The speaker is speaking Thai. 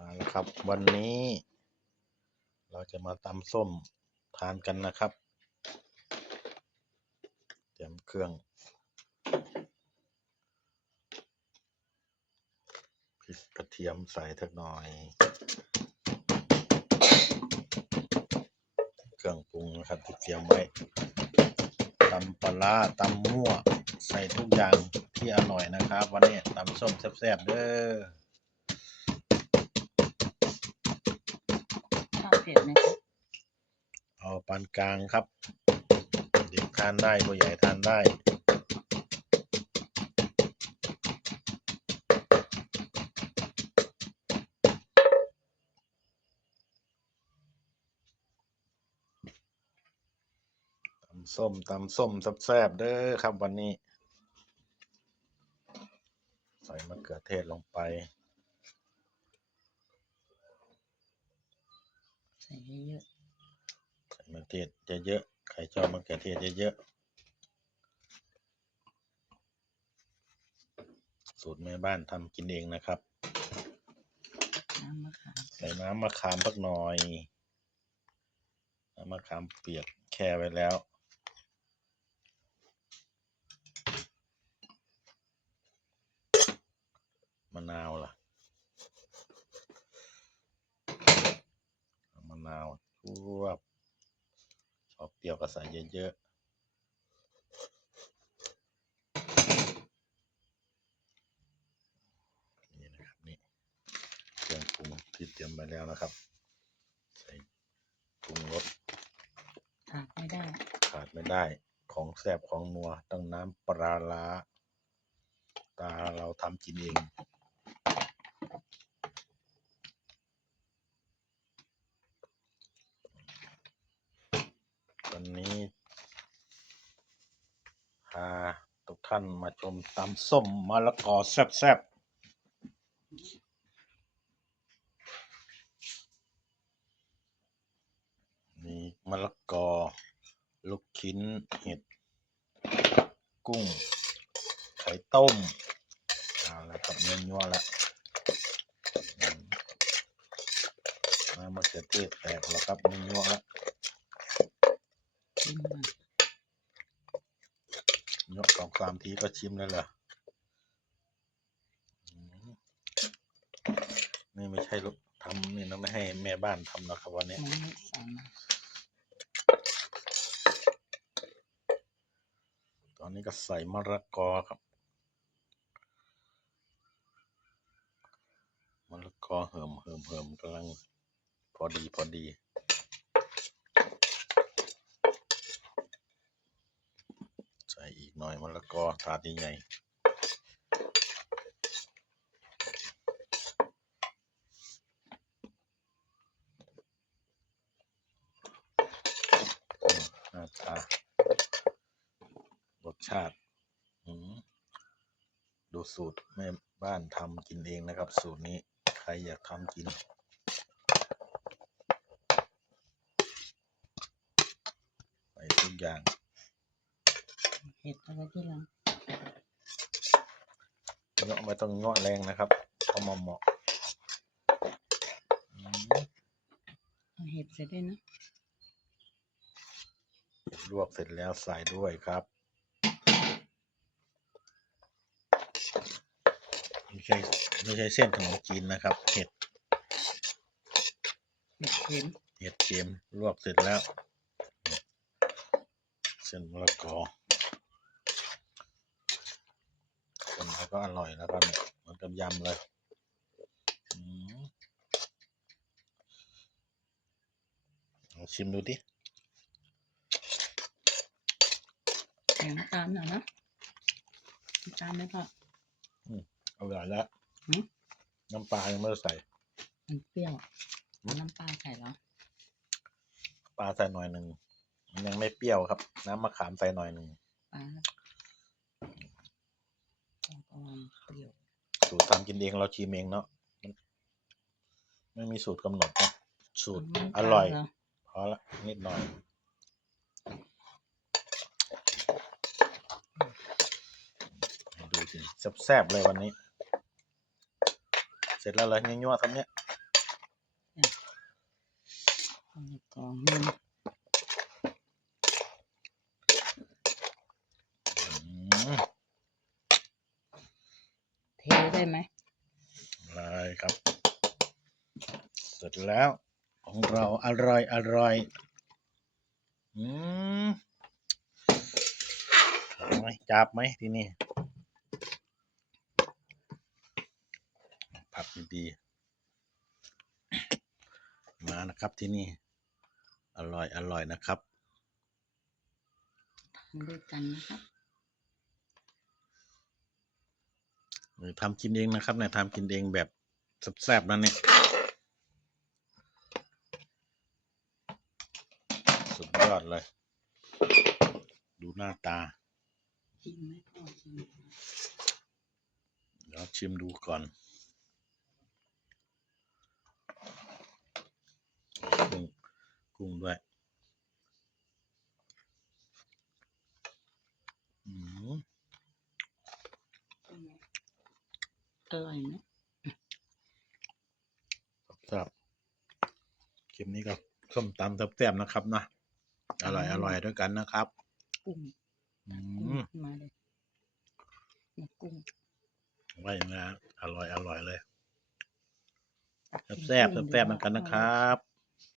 มาแล้วครับ วันนี้ เราจะมาตำส้มทานกันนะครับ เตรียมเครื่อง พริกกระเทียมใส่ทักหน่อย เครื่องปรุงนะครับที่เตรียมไว้ตำปลาตำมั่ว ใส่ทุกอย่างที่อร่อยนะครับ วันนี้ตำส้มแซ่บๆเด้อ ข้าวเผ็ดไหมคะเอาปานกลางครับ เด็กทานได้ผู้ใหญ่ทานได้ ตำส้มตำส้มแซ่บๆเด้อครับวันนี้ ใส่มะเขือเทศลงไป ใส่เยอะใส่มะเขือเทศเยอะๆ ใครชอบมะเขือเทศเยอะๆ สูตรแม่บ้านทำกินเองนะครับ ๆน้ำมะขามใส่น้ำมะขามสักหน่อย น้ำมะขามเปียกแช่ไว้แล้ว มะนาวล่ะเอามะ นาวชวบชอบเปรี้ยวก็ใส่เยอะๆ นี่นะครับนี่เครื่องปรุงที่เตรียมไปแล้วนะครับ ใส่ปรุงรสขาดไม่ได้ ขาดไม่ได้ของแซ่บของนัวต้องน้ำปลาร้าตาเราทำกินเอง วันนี้พา ท่านมาชมตำส้มมะละกอแซ่บๆมีมะละกอ ลูกชิ้นเห็ด กุ้ง ไข่ต้มเอาละครับเนื้อนัวละมน้ำมะเขือเทศแตกแล้วครับเนื้อนัวละ ชิมก่อนยกสองสามทีก็ชิมแล้วเหรออืมนี่ไม่ใช่ลูกทำนี่นะไม่ให้แม่บ้านทำนะครับวันนี้ตอนนี้ก็ใส่มะละกอครับมะละกอเหิมเหิมเหิมกำลัง พอดีพอดี ใส่อีก หน่อยมะละกอถาดใหญ่หน้าตารสชาติอืมดูสูตรแม่บ้านทำกินเองนะครับ สูตรนี้ใครอยากทำกินใส่ทุกอย่าง ผ็ดเอาไว้ที่หลังเงาะไม่ต้องเงาะแรงนะครับเพราะมาเหมาะอืมเอาเห็ดใส่ด้วยนะลวกเสร็จแล้วใส่ด้วยครับไม่ใช่ไม่ใช่เส้นขนมจีนนะครับเห็ดเห็ดเข็มเห็ดเกมลวกเสร็จแล้ว เส้นมะละกอ คนแล้วก็อร่อยแล้วก็เนี่ยเหมือนกับยำเลยอืมลองชิมดูดิใส่น้ำตาลหน่อยนะน้ำตาลไหมพ่ออร่อยแล้วหืมน้ำปลายังไม่ได้ใส่ มันเปรี้ยวหืมเอาน้ำปลาใส่เหรอปลาใส่หน่อยหนึ่งมันยังไม่เปรี้ยวครับ น้ำมะขามใส่หน่อยหนึ่งปลา เปรี้ยว สูตรตามกินเองเราชิมเองเนาะไม่มีสูตรกำหนดนะสูตรออร่อยพอละนิดหน่อย ดูสิแซ่บๆเลยวันนี้ เสร็จแล้วเลยยั่วๆครับเนี่ยกองนึง ได้ไหมอะไรครับ เสร็จแล้วของเราอร่อยอร่อยอืมเอาไหมจับไหมที่นี่ผัดดีๆมานะครับที่นี่ อร่อยอร่อยนะครับทำด้วยกันนะครับ เออ ทำกินเองนะครับเนี่ยทำกินเองแบบแซ่บๆนั่นเนี่ยสุดยอดเลย ดูหน้าตาชิมไหมพ่อชิมเดี๋ยวชิมดูก่อนกุ้งกุ้งด้วย อืม อร่อยไหมครับคลิปนี้ก็ส้มตำแซ่บๆนะครับนะอร่อยอร่อยด้วยกันนะครับกุ้งอืกุ้งมมาเลยเนี่ยกุ้งไว้นะอร่อยอร่อยเลยตักกินแซ่บกุ้งๆแซ่บๆเหมือนกันนะครับ